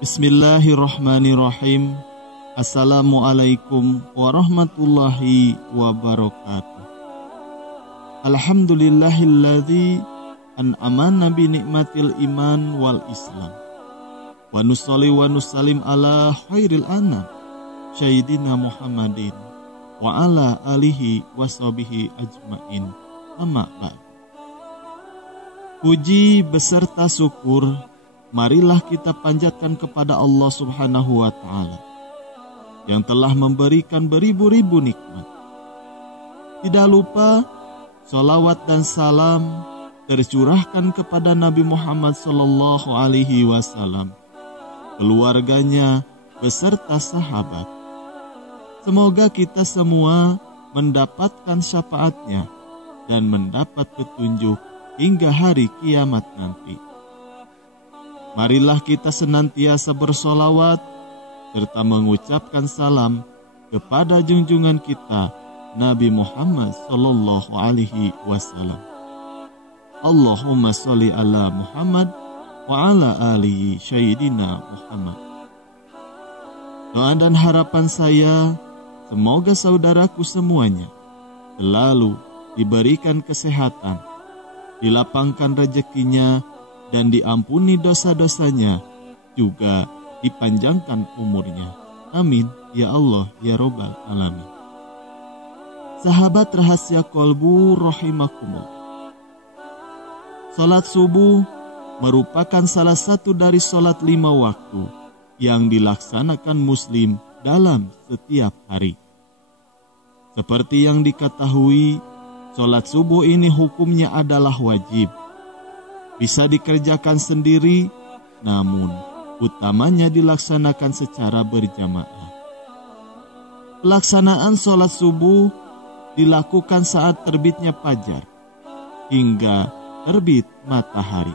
Bismillahirrahmanirrahim. Assalamualaikum warahmatullahi wabarakatuh. Alhamdulillahilladzi an'amana bi ni'matil iman wal islam. Wa nusalli wa nusallim ala khairil anam Sayyidina Muhammadin wa ala alihi wa sahbihi ajmain. Amma ba'd. Puji beserta syukur marilah kita panjatkan kepada Allah Subhanahu wa ta'ala yang telah memberikan beribu-ribu nikmat. Tidak lupa salawat dan salam tercurahkan kepada Nabi Muhammad sallallahu alaihi wasallam, keluarganya beserta sahabat. Semoga kita semua mendapatkan syafaatnya dan mendapat petunjuk hingga hari kiamat nanti. Marilah kita senantiasa bersolawat serta mengucapkan salam kepada junjungan kita Nabi Muhammad sallallahu alaihi wasallam. Allahumma sholli ala Muhammad wa ala ali Sayyidina Muhammad. Doa dan harapan saya, semoga saudaraku semuanya selalu diberikan kesehatan, dilapangkan rezekinya, dan diampuni dosa-dosanya, juga dipanjangkan umurnya. Amin, ya Allah, ya Rabbal Alamin. Sahabat rahasia kolbu rahimakumullah. Salat subuh merupakan salah satu dari salat 5 waktu yang dilaksanakan muslim dalam setiap hari. Seperti yang diketahui, salat subuh ini hukumnya adalah wajib. Bisa dikerjakan sendiri, namun utamanya dilaksanakan secara berjamaah. Pelaksanaan sholat subuh dilakukan saat terbitnya fajar hingga terbit matahari.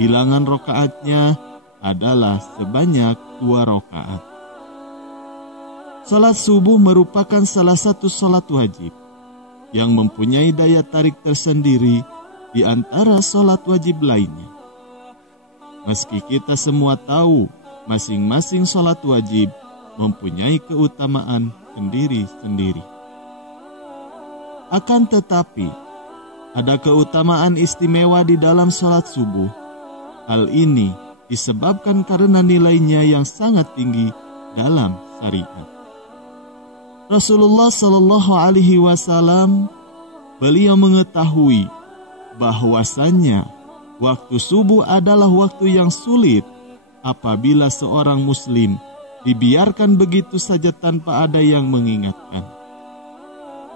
Bilangan rokaatnya adalah sebanyak 2 rokaat. Sholat subuh merupakan salah satu sholat wajib yang mempunyai daya tarik tersendiri di antara sholat wajib lainnya. Meski kita semua tahu masing-masing sholat wajib mempunyai keutamaan sendiri-sendiri. Akan tetapi, ada keutamaan istimewa di dalam sholat subuh. Hal ini disebabkan karena nilainya yang sangat tinggi dalam syariat. Rasulullah Shallallahu Alaihi Wasallam beliau mengetahui bahwasannya waktu subuh adalah waktu yang sulit apabila seorang muslim dibiarkan begitu saja tanpa ada yang mengingatkan.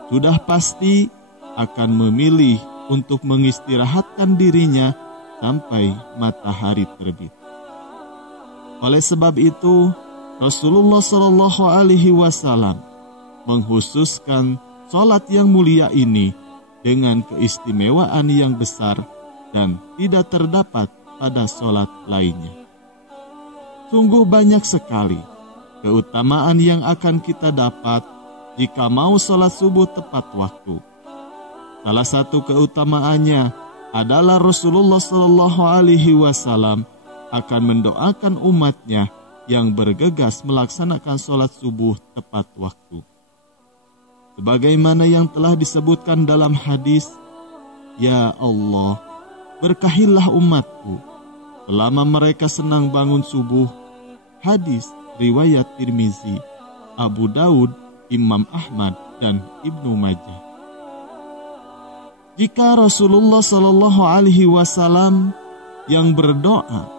Sudah pasti akan memilih untuk mengistirahatkan dirinya sampai matahari terbit. Oleh sebab itu, Rasulullah Shallallahu Alaihi Wasallam menghususkan sholat yang mulia ini dengan keistimewaan yang besar dan tidak terdapat pada sholat lainnya. Sungguh banyak sekali keutamaan yang akan kita dapat jika mau sholat subuh tepat waktu. Salah satu keutamaannya adalah Rasulullah Shallallahu Alaihi Wasallam akan mendoakan umatnya yang bergegas melaksanakan sholat subuh tepat waktu. Sebagaimana yang telah disebutkan dalam hadis, "Ya Allah, berkahilah umatku selama mereka senang bangun subuh." Hadis riwayat Tirmizi, Abu Daud, Imam Ahmad, dan Ibnu Majah. Jika Rasulullah Shallallahu Alaihi Wasallam yang berdoa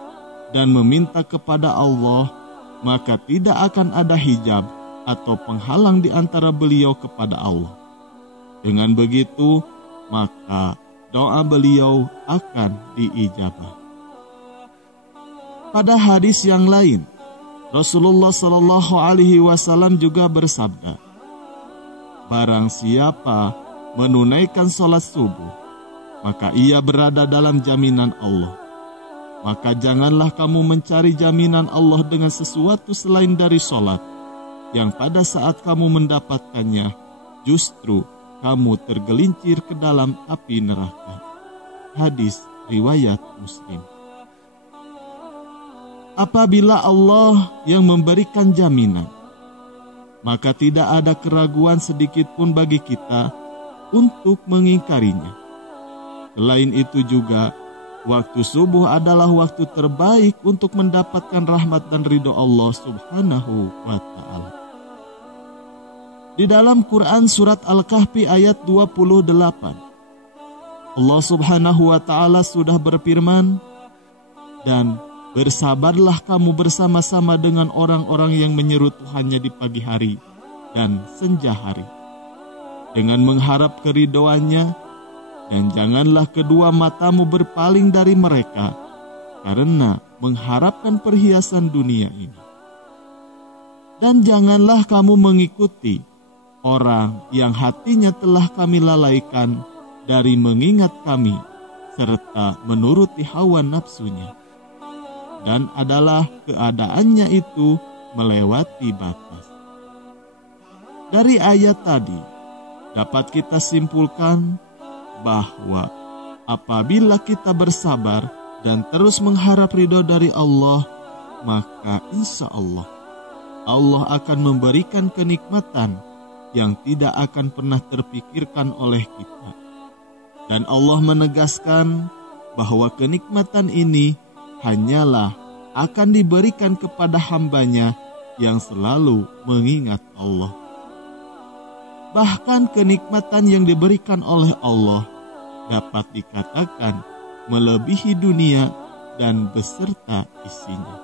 dan meminta kepada Allah, maka tidak akan ada hijab atau penghalang di antara beliau kepada Allah. Dengan begitu, maka doa beliau akan diijabah. Pada hadis yang lain, Rasulullah Shallallahu Alaihi Wasallam juga bersabda, "Barang siapa menunaikan sholat subuh, maka ia berada dalam jaminan Allah. Maka janganlah kamu mencari jaminan Allah dengan sesuatu selain dari sholat, yang pada saat kamu mendapatkannya, justru kamu tergelincir ke dalam api neraka." Hadis riwayat Muslim. Apabila Allah yang memberikan jaminan, maka tidak ada keraguan sedikit pun bagi kita untuk mengingkarinya. Selain itu juga, waktu subuh adalah waktu terbaik untuk mendapatkan rahmat dan ridho Allah Subhanahu wa Ta'ala. Di dalam Quran surat Al-Kahfi ayat 28, Allah Subhanahu wa Ta'ala sudah berfirman, "Dan bersabarlah kamu bersama-sama dengan orang-orang yang menyeru Tuhannya di pagi hari dan senja hari, dengan mengharap keridhoannya, dan janganlah kedua matamu berpaling dari mereka karena mengharapkan perhiasan dunia ini. Dan janganlah kamu mengikuti orang yang hatinya telah kami lalaikan dari mengingat kami serta menuruti hawa nafsunya, dan adalah keadaannya itu melewati batas." Dari ayat tadi dapat kita simpulkan bahwa apabila kita bersabar dan terus mengharap ridho dari Allah, maka insya Allah akan memberikan kenikmatan yang tidak akan pernah terpikirkan oleh kita. Dan Allah menegaskan bahwa kenikmatan ini hanyalah akan diberikan kepada hambanya yang selalu mengingat Allah. Bahkan kenikmatan yang diberikan oleh Allah dapat dikatakan melebihi dunia dan beserta isinya.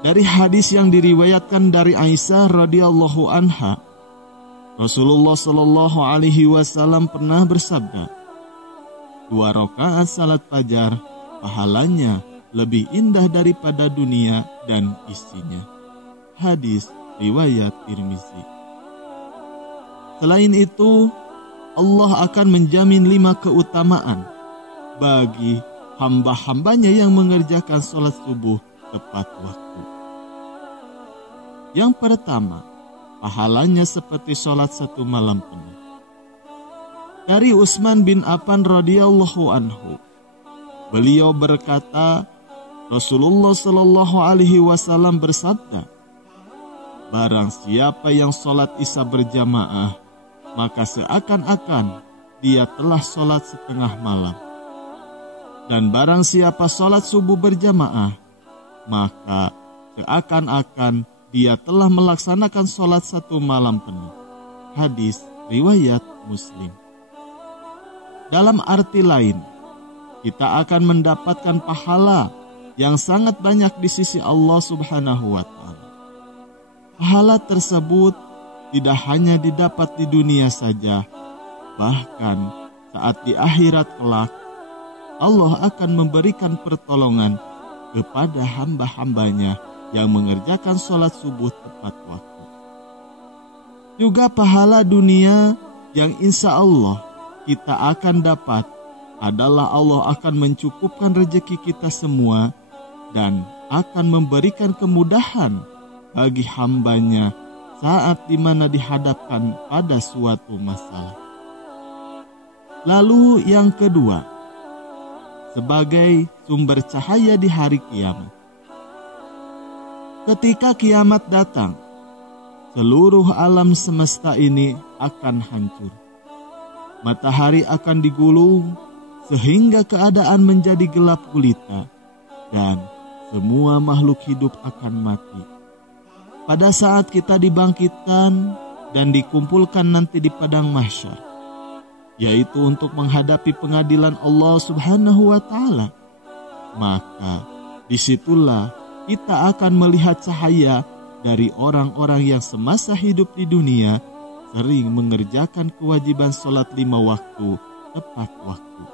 Dari hadis yang diriwayatkan dari Aisyah radhiyallahu anha, Rasulullah Shallallahu Alaihi Wasallam pernah bersabda, 2 rakaat salat fajar pahalanya lebih indah daripada dunia dan isinya. Hadis riwayat Tirmizi. Selain itu, Allah akan menjamin 5 keutamaan bagi hamba-hambanya yang mengerjakan sholat subuh tepat waktu. Yang pertama, pahalanya seperti sholat 1 malam penuh. Dari Utsman bin Affan radhiyallahu anhu, beliau berkata, Rasulullah Shallallahu Alaihi Wasallam bersabda, "Barang siapa yang sholat isya berjamaah, maka seakan-akan dia telah sholat setengah malam. Dan barang siapa sholat subuh berjamaah, maka seakan-akan dia telah melaksanakan sholat 1 malam penuh." Hadis riwayat Muslim. Dalam arti lain, kita akan mendapatkan pahala yang sangat banyak di sisi Allah Subhanahu wa Ta'ala. Pahala tersebut tidak hanya didapat di dunia saja, bahkan saat di akhirat kelak, Allah akan memberikan pertolongan kepada hamba-hambanya yang mengerjakan sholat subuh tepat waktu. Juga pahala dunia yang insya Allah kita akan dapat adalah Allah akan mencukupkan rezeki kita semua dan akan memberikan kemudahan bagi hambanya saat dimana dihadapkan pada suatu masalah. Lalu yang kedua, sebagai sumber cahaya di hari kiamat. Ketika kiamat datang, seluruh alam semesta ini akan hancur. Matahari akan digulung sehingga keadaan menjadi gelap gulita dan semua makhluk hidup akan mati. Pada saat kita dibangkitkan dan dikumpulkan nanti di padang mahsyar, yaitu untuk menghadapi pengadilan Allah Subhanahu wa Ta'ala, maka disitulah kita akan melihat cahaya dari orang-orang yang semasa hidup di dunia sering mengerjakan kewajiban sholat 5 waktu tepat waktu.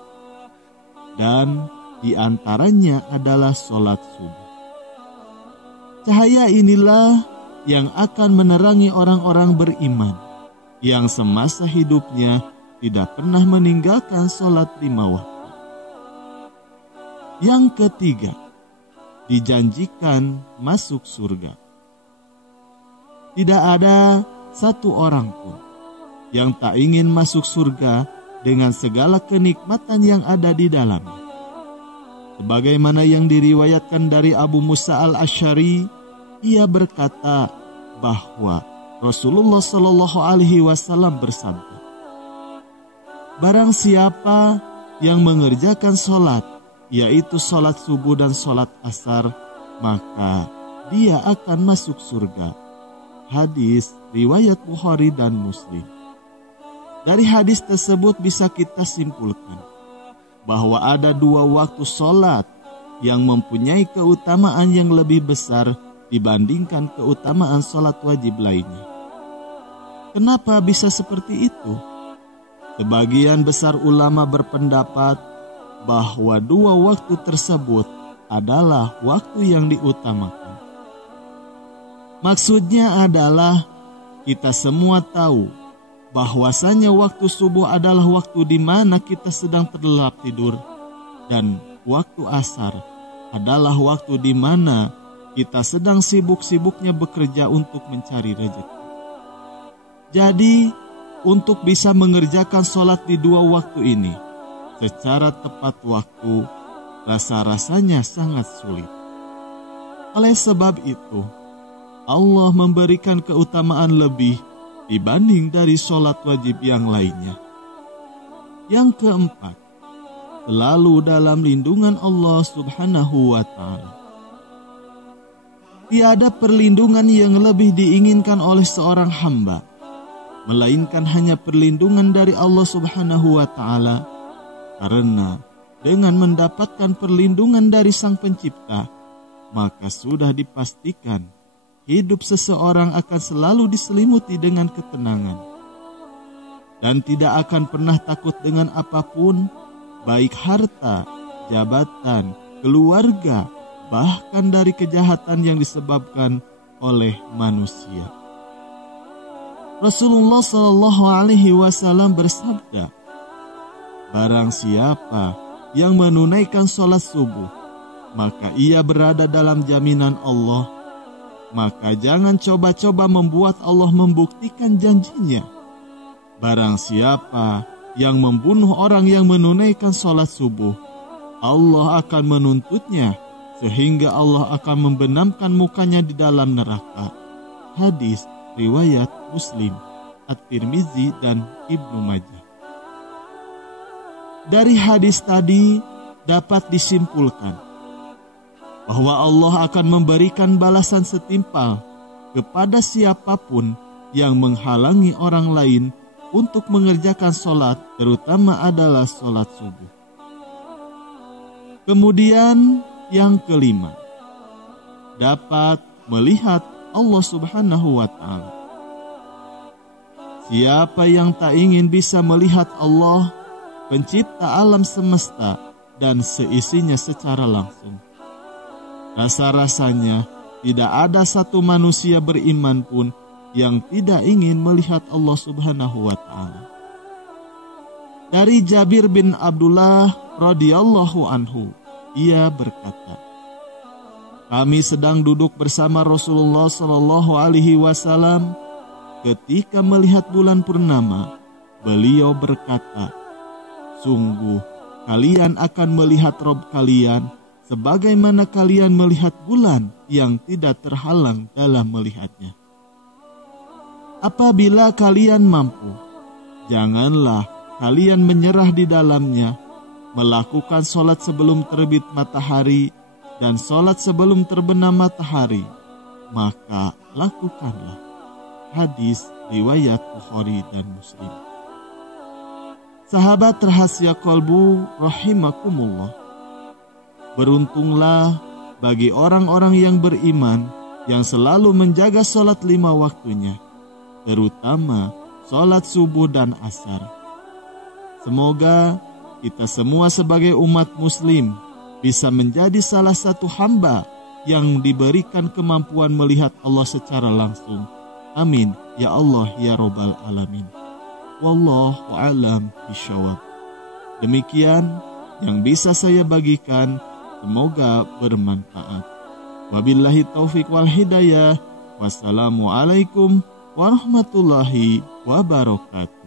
Dan di antaranya adalah sholat subuh. Cahaya inilah yang akan menerangi orang-orang beriman yang semasa hidupnya tidak pernah meninggalkan sholat 5 waktu. Yang ketiga, dijanjikan masuk surga. Tidak ada satu orang pun yang tak ingin masuk surga dengan segala kenikmatan yang ada di dalamnya. sebagaimana yang diriwayatkan dari Abu Musa al-Asy'ari, ia berkata bahwa Rasulullah Shallallahu Alaihi Wasallam bersabda, barang siapa yang mengerjakan sholat, yaitu sholat subuh dan sholat asar, maka dia akan masuk surga. Hadis riwayat Bukhari dan Muslim. Dari hadis tersebut bisa kita simpulkan bahwa ada dua waktu sholat yang mempunyai keutamaan yang lebih besar dibandingkan keutamaan sholat wajib lainnya. Kenapa bisa seperti itu? Sebagian besar ulama berpendapat bahwa dua waktu tersebut adalah waktu yang diutamakan. Maksudnya adalah kita semua tahu bahwasanya waktu subuh adalah waktu di mana kita sedang terlelap tidur, dan waktu asar adalah waktu di mana kita sedang sibuk-sibuknya bekerja untuk mencari rezeki. Jadi, untuk bisa mengerjakan sholat di dua waktu ini secara tepat waktu, rasa-rasanya sangat sulit. Oleh sebab itu, Allah memberikan keutamaan lebih dibanding dari sholat wajib yang lainnya. Yang keempat, selalu dalam lindungan Allah Subhanahu wa Ta'ala. Tiada perlindungan yang lebih diinginkan oleh seorang hamba, melainkan hanya perlindungan dari Allah Subhanahu wa Ta'ala, karena dengan mendapatkan perlindungan dari Sang Pencipta, maka sudah dipastikan hidup seseorang akan selalu diselimuti dengan ketenangan dan tidak akan pernah takut dengan apapun, baik harta, jabatan, keluarga, bahkan dari kejahatan yang disebabkan oleh manusia. Rasulullah Shallallahu Alaihi Wasallam bersabda, barang siapa yang menunaikan sholat subuh, maka ia berada dalam jaminan Allah. Maka jangan coba-coba membuat Allah membuktikan janjinya. Barang siapa yang membunuh orang yang menunaikan sholat subuh, Allah akan menuntutnya sehingga Allah akan membenamkan mukanya di dalam neraka. Hadis riwayat Muslim, At-Tirmizi, dan Ibnu Majah. Dari hadis tadi dapat disimpulkan bahwa Allah akan memberikan balasan setimpal kepada siapapun yang menghalangi orang lain untuk mengerjakan sholat, terutama adalah sholat subuh. Kemudian yang kelima, dapat melihat Allah Subhanahu wa Ta'ala. Siapa yang tak ingin bisa melihat Allah, Pencipta alam semesta dan seisinya secara langsung? Rasa-rasanya tidak ada satu manusia beriman pun yang tidak ingin melihat Allah Subhanahu wa Ta'ala. Dari Jabir bin Abdullah radhiyallahu anhu, ia berkata, kami sedang duduk bersama Rasulullah Shallallahu Alaihi Wasallam ketika melihat bulan purnama. Beliau berkata, sungguh kalian akan melihat Rabb kalian sebagaimana kalian melihat bulan yang tidak terhalang dalam melihatnya. Apabila kalian mampu, janganlah kalian menyerah di dalamnya, melakukan sholat sebelum terbit matahari dan sholat sebelum terbenam matahari, maka lakukanlah. Hadis riwayat Bukhari dan Muslim. Sahabat rahasia kolbu rahimakumullah, beruntunglah bagi orang-orang yang beriman yang selalu menjaga sholat 5 waktunya, terutama sholat subuh dan asar. Semoga kita semua sebagai umat muslim bisa menjadi salah satu hamba yang diberikan kemampuan melihat Allah secara langsung. Amin ya Allah ya Rabbal Alamin. Wallahu a'lam bishawab. Demikian yang bisa saya bagikan, semoga bermanfaat. Wabillahi taufik wal hidayah. Wassalamualaikum warahmatullahi wabarakatuh.